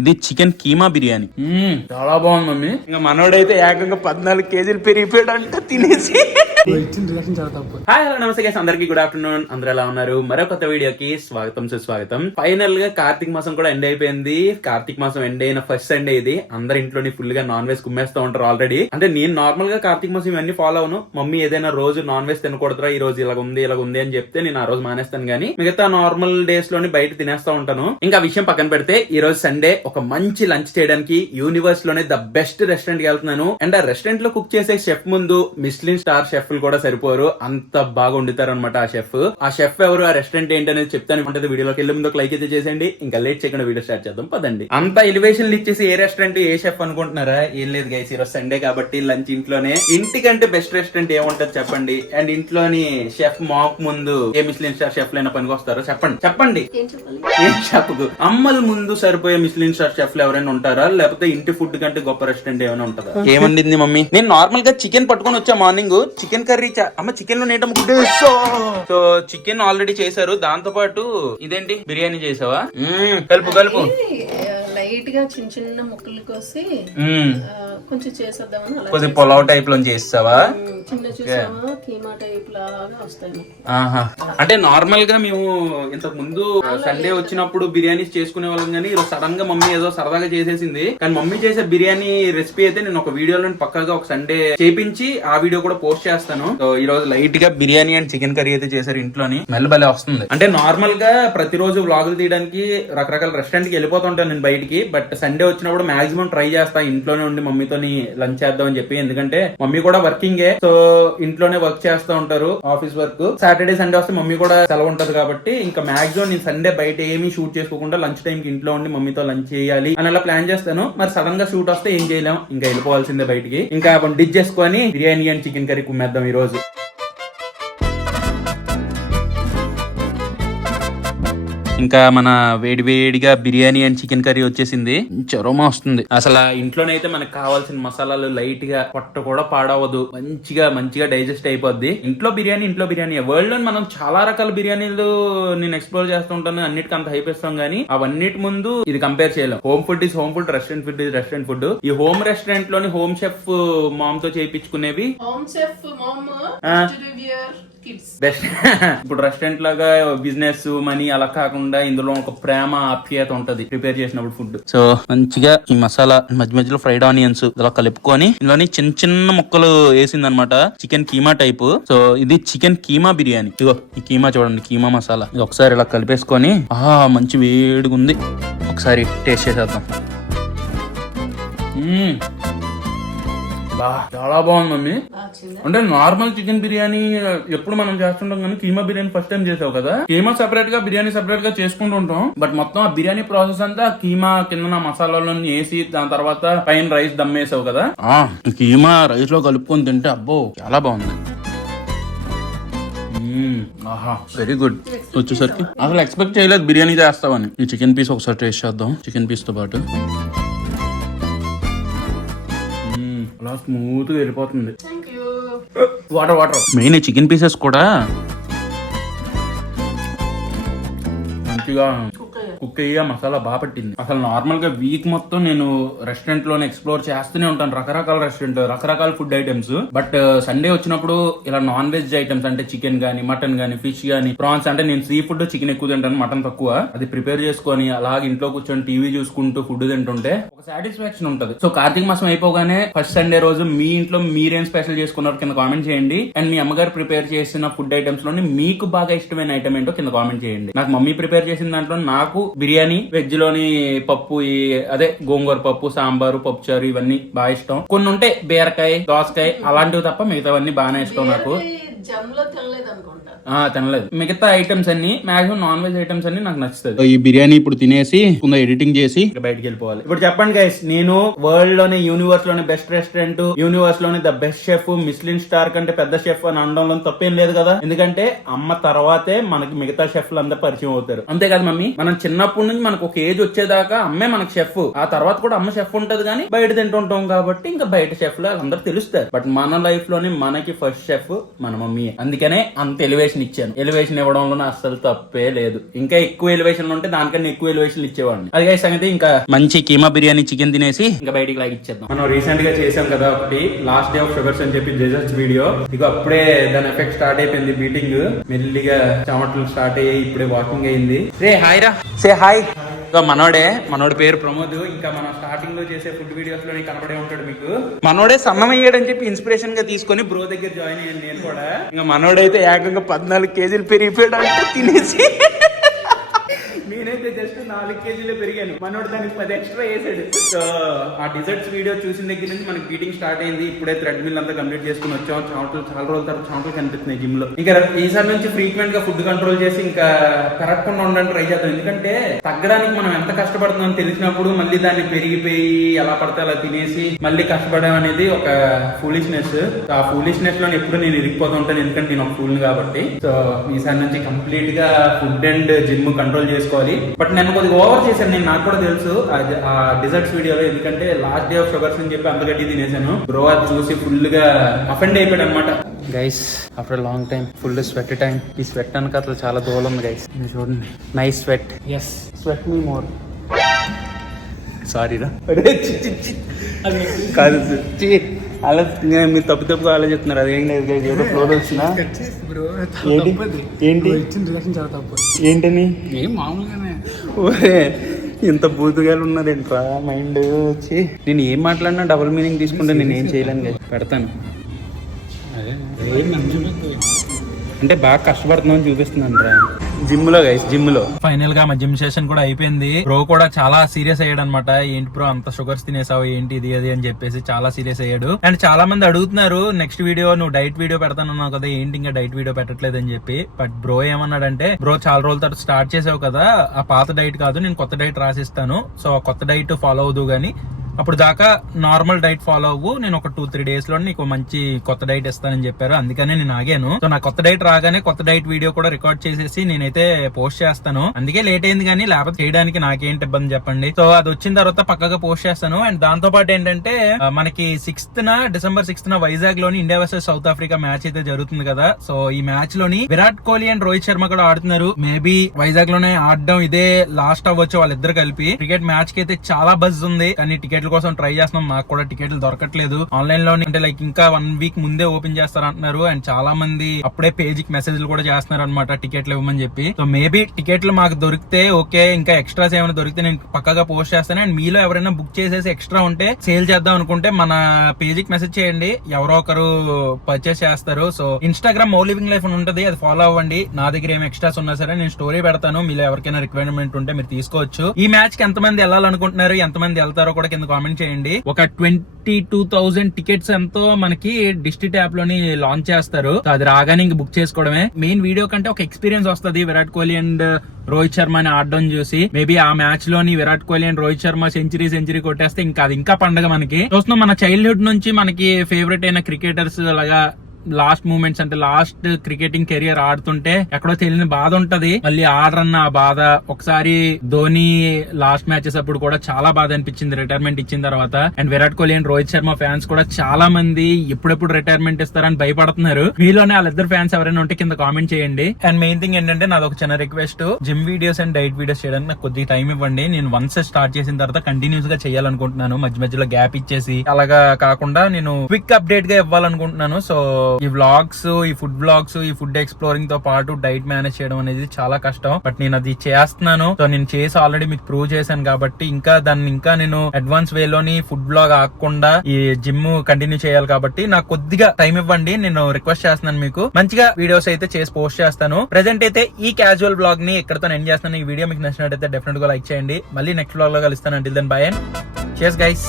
ఇది చికెన్ కీమా బిర్యానీ. చాలా బాగుంది మమ్మీ. ఇంకా మనోడైతే ఏకంగా పద్నాలుగు కేజీలు పెరిగిపోయాడంట తినేసి. హాయ్ హలో నమస్తే గైస్ అందరికీ గుడ్ ఆఫ్టర్నూన్ అందరూ ఎలా ఉన్నారు? మరో కొత్త వీడియోకి స్వాగతం సుస్వాగతం. ఫైనల్గా కార్తీక మాసం కూడా ఎండ్ అయిపోయింది. కార్తీక మాసం ఎండ్ అయిన ఫస్ట్ సండే ఇది. అందరి ఇంట్లోని ఫుల్గా నాన్ వెజ్ కుమ్మేస్తూ ఉంటారు ఆల్రెడీ అంటే నేను నార్మల్గా కార్తీక మాసం ఇవన్నీ ఫాలో అవును మమ్మీ ఏదైనా రోజు నాన్ వెజ్ తినకూడదురా ఈ రోజు ఇలాగ ఉంది ఇలాగ ఉంది అని చెప్తే నేను ఆ రోజు మానేస్తాను గానీ మిగతా నార్మల్ డేస్లోని బయట తినేస్తా ఉంటాను. ఇంకా విషయం పక్కన పెడితే ఈ రోజు సండే ఒక మంచి లంచ్ చేయడానికి యూనివర్స్లోనే ద బెస్ట్ రెస్టారెంట్కి వెళ్తున్నాను. అండ్ ఆ రెస్టారెంట్లో కుక్ చేసే షెఫ్ ముందు మిస్లిన్ స్టార్ షెఫ్ కూడా సరిపోరు. అంత బాగా వండుతారు అనమాట ఆ షెఫ్. ఆ షెఫ్ ఎవరు ఆ రెస్టారెంట్ ఏంటనేది చెప్తాను ఉంటుంది వీడియోలోకి వెళ్ళే ముందు ఒక లైక్ అయితే చేసేయండి. ఇంకా లేట్ చేయకుండా వీడియో స్టార్ట్ చేద్దాం. పదండి. అంత ఎలివేషన్ ఇచ్చేసి ఏ రెస్టారెంట్ ఏ షెఫ్ అనుకుంటున్నారా? ఏం లేదు గైస్ ఈరోజు సండే కాబట్టి లంచ్ ఇంట్లోనే. ఇంటికంటే బెస్ట్ రెస్టారెంట్ ఏముంటది చెప్పండి. అండ్ ఇంట్లోని షెఫ్ మాక్ ముందు ఏ మిస్లిన్ స్టార్ షెఫ్ లైనా పనికి వస్తారో? చెప్పండి. చెప్పండి. ఏం చెప్పకు. అమ్మల ముందు సరిపోయే మిస్లిన్ స్టార్ షెఫ్లు ఎవరైనా ఉంటారా? లేకపోతే ఇంటి ఫుడ్ కంటే గొప్ప రెస్టారెంట్ ఏమైనా ఉంటుందా? ఏమండింది మమ్మీ? నేను నార్మల్గా చికెన్ పట్టుకొని వచ్చా మార్నింగ్ చికెన్ కర్రీ అమ్మ చికెన్లో నేట సో చికెన్ ఆల్రెడీ చేశారు. దాంతో పాటు ఇదేంటి? బిర్యానీ చేసావా కలుపు కలుపు. లైట్గా చిన్న చిన్న ముక్కలు కోసి కొంచెం చేసేద్దామని అలా కొద్దిగా పొలావ్ టైప్లో చేస్తావా? చిన్న చూసామా కీమా టైప్ లాగా వస్తాయి అంటే నార్మల్గా మేము ఇంతకు ముందు సండే వచ్చినప్పుడు బిర్యానీస్ చేసుకునే వాళ్ళం కానీ ఈరోజు సడన్గా మమ్మీ ఏదో సరదాగా చేసేసింది. కానీ మమ్మీ చేసే బిర్యానీ రెసిపీ అయితే నేను ఒక వీడియోలో పక్కాగా ఒక సండే చేపించి ఆ వీడియో కూడా పోస్ట్ చేస్తాను. సో ఈ రోజు లైట్గా బిర్యానీ అండ్ చికెన్ కర్రీ అయితే చేశారు ఇంట్లోని. భలే వస్తుంది. అంటే నార్మల్గా ప్రతిరోజు వ్లాగులు తీయడానికి రకరకాల రెస్టారెంట్కి వెళ్ళిపోతుంటాను నేను బయటికి బట్ సండే వచ్చినప్పుడు మాక్సిమం ట్రై చేస్తా. ఇంట్లోనే ఉండి మమ్మీతోని లంచ్ చేద్దాం అని చెప్పి. ఎందుకంటే మమ్మీ కూడా వర్కింగే సో ఇంట్లోనే వర్క్ చేస్తూ ఉంటారు ఆఫీస్ వర్క్. సాటర్డే సండే వస్తే మమ్మీ కూడా సెలవు ఉంటది కాబట్టి ఇంకా మాక్సిమం నేను సండే బయట ఏమీ షూట్ చేసుకోకుండా లంచ్ టైం కి ఇంట్లో ఉండి మమ్మీతో లంచ్ చేయాలి అని అలా ప్లాన్ చేస్తాను. మరి సడన్గా షూట్ వస్తే ఏం చేయలేం. ఇంకా వెళ్ళిపోవాల్సిందే బయటికి. ఇంకా డిచ్ చేసుకొని బిర్యానీ అండ్ చికెన్ కర్రీ కుమ్మేద్దాం ఈ రోజు ఇంకా మన వేడి వేడిగా బిర్యానీ అండ్ చికెన్ కర్రీ వచ్చేసింది. చొరమా వస్తుంది. అసలు ఇంట్లోనైతే మనకు కావాల్సిన మసాలాలు లైట్గా పొట్ట కూడా పాడవదు. మంచిగా మంచిగా డైజెస్ట్ అయిపోద్ది. ఇంట్లో బిర్యానీ ఇంట్లో బిర్యానీ. వరల్డ్లో మనం చాలా రకాల బిర్యానీలు నేను ఎక్స్ప్లోర్ చేస్తుంటాను అన్నిటికీ అంత హైప్ ఇస్తాం గానీ అవన్నిటి ముందు ఇది కంపేర్ చేయలేం. Home food is home food restaurant food is restaurant food ఈ హోమ్ రెస్టారెంట్లోని హోమ్ షెఫ్ మామ్తో చేయించుకునేవి. Home chef mom kids best ఇప్పుడు రెస్టారెంట్ లాగా బిజినెస్ మనీ అలా కాకుండా ఇందులో ఒక ప్రేమ ఆప్యాయత ఉంటది. ప్రిపేర్ చేసినప్పుడు ఫుడ్ సో మంచిగా ఈ మసాలా మధ్య మధ్యలో ఫ్రైడ్ ఆనియన్స్ ఇలా కలుపుకొని ఇందులోని చిన్న చిన్న ముక్కలు వేసింది అనమాట చికెన్ కీమా టైప్ సో ఇది చికెన్ కీమా బిర్యానీ. ఇగో ఈ కీమా చూడండి కీమా మసాలా. ఇది ఒకసారి ఇలా కలిపేసుకొని ఆ మంచి వేడిగా ఉంది. ఒకసారి టేస్ట్ చేసేద్దాం. బా చాలా బాగుంది మమ్మీ. అంటే నార్మల్ చికెన్ బిర్యానీ ఎప్పుడు మనం చేస్తుంటాం కానీ కీమా బిర్యానీ ఫస్ట్ టైం చేసావు కదా. కీమా సెపరేట్గా బిర్యానీ సెపరేట్గా చేసుకుంటూ ఉంటాం. బట్ మొత్తం ఆ బిర్యానీ ప్రాసెస్ అంతా కీమా కింద మసాలాలో వేసి దాని తర్వాత పైన రైస్ దమ్మేసావు కదా. ఆ ఈ కీమా రైస్లో కలుపుకొని తింటే అబ్బో చాలా బాగుంది. వెరీ గుడ్ వచ్చేసరికి అసలు ఎక్స్పెక్ట్ చేయలేదు బిర్యానీ చేస్తావని. ఈ చికెన్ పీస్ ఒకసారి టేస్ట్ చేద్దాం. చికెన్ పీస్తో పాటు. అలా స్మూత్గా వెళ్ళిపోతుంది water water main chicken pieces కూడా మంచిగా కుక్ అయ్యి ఆ మసాలా బాగా పట్టింది. అసలు నార్మల్గా వీక్ మొత్తం నేను రెస్టారెంట్లోనే ఎక్స్ప్లోర్ చేస్తూనే ఉంటాను రకరకాల రెస్టారెంట్ రకరకాల ఫుడ్ ఐటమ్స్ బట్ సండే వచ్చినప్పుడు ఇలా నాన్ వెజ్ ఐటమ్స్ అంటే చికెన్ గానీ మటన్ గానీ ఫిష్ గానీ ప్రాన్స్ అంటే నేను సీ ఫుడ్ చికెన్ ఎక్కువ తింటాను మటన్ తక్కువ. అది ప్రిపేర్ చేసుకొని అలాగే ఇంట్లో కూర్చొని టీవీ చూసుకుంటూ ఫుడ్ తింటుంటే ఒక సాటిస్ఫాక్షన్ ఉంటది. సో కార్తీక మాసం అయిపోగానే ఫస్ట్ సండే రోజు మీ ఇంట్లో మీరేం స్పెషల్ చేసుకున్నారు కింద కామెంట్ చేయండి. అండ్ మీ అమ్మగారు ప్రిపేర్ చేసిన ఫుడ్ ఐటమ్స్లోని మీకు బాగా ఇష్టమైన ఐటమ్ ఏంటో కింద కామెంట్ చేయండి. నాకు మమ్మీ ప్రిపేర్ చేసిన దాంట్లో నాకు బిర్యానీ వెజ్లోని పప్పు ఈ అదే గోంగూర పప్పు సాంబారు పప్పుచారు ఇవన్నీ బాగా ఇష్టం. కొన్ని ఉంటాయి బీరకాయ దోసకాయ అలాంటివి తప్ప మిగతావన్నీ బాగానే ఇష్టం నాకు. తినలేదు అనుకుంటా ఆ తినలేదు. మిగతా ఐటమ్స్ అన్ని మాక్సిమం నాన్ వెజ్ ఐటమ్స్ అన్ని నాకు నచ్చుతుంది ఈ బిర్యానీ ఇప్పుడు తినేసి కొంత ఎడిటింగ్ చేసి బయటకి వెళ్ళిపోవాలి. ఇప్పుడు చెప్పండి గైస్ నేను వరల్డ్లోనే యూనివర్స్లోనే best restaurant యూనివర్స్లోనే the best chef Michelin star కంటే పెద్ద షెఫ్ అని అనడంలో తప్పేం లేదు కదా? ఎందుకంటే అమ్మ తర్వాతే మనకి మిగతా షెఫ్లు అందరూ పరిచయం అవుతారు. అంతే కదా మమ్మీ మనం చిన్నప్పటి నుంచి మనకు ఒక ఏజ్ వచ్చేదాకా అమ్మే మనకు షెఫ్ ఆ తర్వాత కూడా అమ్మ షెఫ్ ఉంటది కానీ బయట తింటుంటాం కాబట్టి ఇంకా బయట షెఫ్లు అందరూ తెలుస్తారు. బట్ మన లైఫ్లోనే మనకి ఫస్ట్ షెఫ్ మన మమ్మీ అందుకనే అంత ఎలివేషన్ ఎలివేషన్ ఇచ్చాను. ఎలివేషన్ ఇవ్వడంలో అస్సలు తప్పే లేదు. ఇంకా ఎక్కువ ఎలివేషన్ ఉంటే దానికన్నా ఎక్కువ ఎలివేషన్ ఇచ్చేవాడిని. అది సంగతి ఇంకా మంచి కీమా బిర్యానీ చికెన్ తినేసి ఇంకా బయటికి లాగి ఇచ్చేద్దాం. మనం రీసెంట్గా చేసాం కదా ఒకటి. లాస్ట్ డే ఆఫ్ షుగర్స్ అని చెప్పి డెజర్ట్స్ వీడియో ఇక అప్పుడే దాని ఎఫెక్ట్ స్టార్ట్ అయిపోయింది బీటింగ్ మెల్లిగా చెమటలు స్టార్ట్ అయ్యి ఇప్పుడే వాకింగ్ అయింది. రే హాయ్ రా. సే హాయ్ ఇంకా మనోడే మనోడి పేరు ప్రమోద్. ఇంకా మనం స్టార్టింగ్లో చేసే ఫుడ్ వీడియోస్లో కనపడే ఉంటాడు మీకు. మనోడే సమ్మం అయ్యాడని చెప్పి ఇన్స్పిరేషన్గా తీసుకొని బ్రో దగ్గర జాయిన్ అయ్యాను నేను కూడా. ఇంకా మనోడైతే ఏకంగా పద్నాలుగు కేజీలు పెరిగిపోయాడు అంటే తినేసి. నేనైతే జస్ట్ నాలుగు కేజీలు పెరిగాను. మనోడు దానికి పది ఎక్స్ట్రా వేసాడు. సో ఆ డిజర్ట్స్ వీడియో చూసిన దగ్గర నుంచి మనకి బీటింగ్ స్టార్ట్ అయింది. ఇప్పుడే థ్రెడ్ మిల్ అంతా కంప్లీట్ చేసుకుని వచ్చాం. చెమటలు చాలా రోజుల తర్వాత చెమటలు కనిపిస్తున్నాయి జిమ్లో. ఇంకా ఈసారి నుంచి ఫ్రీక్వెంట్గా ఫుడ్ కంట్రోల్ చేసి ఇంకా పెరగకుండా ఉండడానికి ట్రై చేద్దాం. ఎందుకంటే తగ్గడానికి మనం ఎంత కష్టపడుతున్నాం తెలిసినప్పుడు మళ్ళీ దాన్ని పెరిగిపోయి ఎలా పడితే అలా తినేసి మళ్ళీ కష్టపడడం అనేది ఒక ఫూలిష్నెస్ ఆ ఫూలిష్నెస్లో ఎప్పుడు నేను ఇరిగిపోతూ ఉంటాను. ఎందుకంటే నేను ఒక ఫూల్ కాబట్టి. సో ఈసారి నుంచి కంప్లీట్గా ఫుడ్ అండ్ జిమ్ కంట్రోల్ చేసుకోవాలి. బట్ నేను కొద్దిగా ఓవర్ చేశాను నేను నాకు కూడా తెలుసు. ఆ- డిజర్ట్స్ వీడియోలో ఎందుకంటే లాస్ట్ డే ఆఫ్ షుగర్స్ అని చెప్పి అంత తినేసాను బ్రో అది చూసి ఫుల్గా అఫెండ్ అయిపోయాడు అనమాట guys after long time full sweat time ఈ స్వెట్ అనక అసలు చాలా దూరం ఉంది గైస్ చూడండి. నైస్ స్వెట్ ఎస్ స్వెట్ మీ మోర్ సారీ రా. కాదు చి, అలా నేను మీరు తప్పు తప్పుగా ఆలోచిస్తున్నారు అదేం లేదు guys. ఏదో ఫ్లో వచ్చినా ఏంటి? ఏంటని? ఏం మామూలుగానే. ఓరే ఇంత బూతుగాలు ఉన్నదేంట్రా? మైండ్ వచ్చి నేను ఏం మాట్లాడినా డబుల్ మీనింగ్ తీసుకుంటే నేను ఏం చేయలేను. పెడతాను. అదే. అంటే బాగా కష్టపడుతున్నాం చూపిస్తున్నాను రా. జిమ్లో గైస్ జిమ్లో ఫైనల్గా మా జిమ్ సెషన్ కూడా అయిపోయింది. బ్రో కూడా చాలా సీరియస్ అయ్యాడు అనమాట ఏంటి బ్రో అంత షుగర్స్ తినేసావు? ఏంటి ఇది అది? అని చెప్పేసి చాలా సీరియస్ అయ్యాడు. అండ్ చాలా మంది అడుగుతున్నారు నెక్స్ట్ వీడియో నువ్వు డైట్ వీడియో పెడతానన్నావు కదా ఏంటి ఇంకా డైట్ వీడియో పెట్టట్లేదు? అని చెప్పి. బట్ బ్రో ఏమన్నాడంటే బ్రో చాలా రోజుల తర్వాత స్టార్ట్ చేసావు కదా ఆ పాత డైట్ కాదు నేను కొత్త డైట్ రాసిస్తాను. సో ఆ కొత్త డైట్ ఫాలో అవుదు గానీ అప్పుడు దాకా నార్మల్ డైట్ ఫాలో అవ్వు. నేను ఒక టూ త్రీ డేస్లో నీకు మంచి కొత్త డైట్ ఇస్తానని చెప్పారు. అందుకనే నేను ఆగాను. సో నా కొత్త డైట్ రాగానే కొత్త డైట్ వీడియో కూడా రికార్డ్ చేసేసి నేనైతే పోస్ట్ చేస్తాను. అందుకే లేట్ అయింది కానీ లేకపోతే చేయడానికి నాకేంటి ఇబ్బంది చెప్పండి. సో అది వచ్చిన తర్వాత పక్కగా పోస్ట్ చేస్తాను. అండ్ దాంతో పాటు ఏంటంటే మనకి సిక్స్త్ న డిసెంబర్ సిక్స్త్ న వైజాగ్లోని India versus South Africa match అయితే జరుగుతుంది కదా. సో ఈ మ్యాచ్లోని విరాట్ కోహ్లీ అండ్ రోహిత్ శర్మ కూడా ఆడుతున్నారు. మేబీ వైజాగ్లోనే ఆడడం ఇదే లాస్ట్ అవ్వచ్చు వాళ్ళిద్దరు కలిపి. క్రికెట్ మ్యాచ్కి అయితే చాలా బజ్ ఉంది. కానీ టికెట్ల కోసం ట్రై చేస్తున్నాం. నాకు కూడా టికెట్లు దొరకట్లేదు. ఆన్లైన్లో అంటే లైక్ ఇంకా వన్ వీక్ ముందే ఓపెన్ చేస్తారు అంటున్నారు అండ్ చాలా మంది అప్పుడే పేజీకి మెసేజ్లు కూడా చేస్తున్నారు అనమాట టికెట్లు ఇవ్వమని చెప్పి. సో మేబీ టికెట్లు మాకు దొరికితే ఓకే ఇంకా ఎక్స్ట్రాస్ ఏమైనా దొరికితే నేను పక్కగా పోస్ట్ చేస్తాను. అండ్ మీలో ఎవరైనా బుక్ చేసేసి ఎక్స్ట్రా ఉంటే సేల్ చేద్దాం అనుకుంటే మన పేజీకి మెసేజ్ చేయండి. ఎవరో ఒకరు పర్చేస్ చేస్తారు. సో ఇన్స్టాగ్రామ్ మో లివింగ్ లైఫ్ అని ఉంటుంది. అది ఫాలో అవ్వండి. నా దగ్గర ఏమి ఎక్స్ట్రాస్ ఉన్నా సరే నేను స్టోరీ పెడతాను. మీలో ఎవరికైనా రిక్వైర్మెంట్ ఉంటే మీరు తీసుకోవచ్చు. ఈ మ్యాచ్కి ఎంతమంది వెళ్ళాలనుకుంటున్నారు? ఎంతమంది వెళ్తారో కూడా కింద కామెంట్ చేయండి. ఒక ట్వంటీ టూ థౌసండ్ టికెట్స్ ఎంతో మనకి డిస్ట్రిక్ట్ యాప్లోని లాంచ్ చేస్తారు. అది రాగానే ఇంక బుక్ చేసుకోవడమే. మెయిన్ వీడియో కంటే ఒక ఎక్స్పీరియన్స్ వస్తుంది విరాట్ కోహ్లీ అండ్ రోహిత్ శర్మని ఆడడం చూసి. మేబీ ఆ మ్యాచ్లోని Virat Kohli and Rohit Sharma century century కొట్టేస్తే ఇంకా అది ఇంకా పండగ మనకి. చూస్తున్నాం మన చైల్డ్హుడ్ నుంచి మనకి ఫేవరెట్ అయిన క్రికెటర్స్ అలాగా లాస్ట్ మూమెంట్స్ అంటే లాస్ట్ క్రికెటింగ్ కెరియర్ ఆడుతుంటే ఎక్కడో తెలియని బాధ ఉంటది. మళ్ళీ ఆడరన్న ఆ బాధ. ఒకసారి ధోని లాస్ట్ మ్యాచెస్ అప్పుడు కూడా చాలా బాధ అనిపించింది. రిటైర్మెంట్ ఇచ్చిన తర్వాత. And Virat Kohli and Rohit Sharma fans కూడా చాలా మంది ఎప్పుడెప్పుడు రిటైర్మెంట్ ఇస్తారని భయపడుతున్నారు. మీలోనే వాళ్ళిద్దరు ఫ్యాన్స్ ఎవరైనా ఉంటే కింద కామెంట్ చేయండి. అండ్ మెయిన్ థింగ్ ఏంటంటే నాది ఒక చిన్న request. Gym videos and diet videos చేయడానికి నాకు కొద్దిగా టైం ఇవ్వండి. నేను వన్స్ స్టార్ట్ చేసిన తర్వాత కంటిన్యూస్గా చేయాలనుకుంటున్నాను. మధ్య మధ్యలో గ్యాప్ ఇచ్చేసి. అలాగా కాకుండా నేను క్విక్ అప్డేట్గా ఇవ్వాలనుకుంటున్నాను. సో ఈ వ్లాగ్స్ ఈ ఫుడ్ వ్లాగ్స్ ఈ ఫుడ్ ఎక్స్ప్లోరింగ్తో పాటు డైట్ మేనేజ్ చేయడం అనేది చాలా కష్టం. బట్ నేను అది చేస్తున్నాను. సో నేను చేసి ఆల్రెడీ మీకు ప్రూవ్ చేశాను కాబట్టి ఇంకా దాన్ని ఇంకా నేను అడ్వాన్స్ వే లోని ఫుడ్ బ్లాగ్ ఆకుండా ఈ జిమ్ కంటిన్యూ చేయాలి కాబట్టి నాకు కొద్దిగా టైం ఇవ్వండి. నేను రిక్వెస్ట్ చేస్తున్నాను మీకు. మంచిగా వీడియోస్ అయితే చేసి పోస్ట్ చేస్తాను. ప్రెసెంట్ అయితే ఈ క్యాజువల్ బ్లాగ్ని ఇక్కడతో ఎండ్ చేస్తాను ఈ వీడియో మీకు నచ్చినట్టయితే డెఫినెట్గా లైక్ చేయండి. మళ్ళీ నెక్స్ట్ బ్లాగ్లో కలుస్తాను. అంటిల్ దెన్ బై అండ్ చేస్ గైస్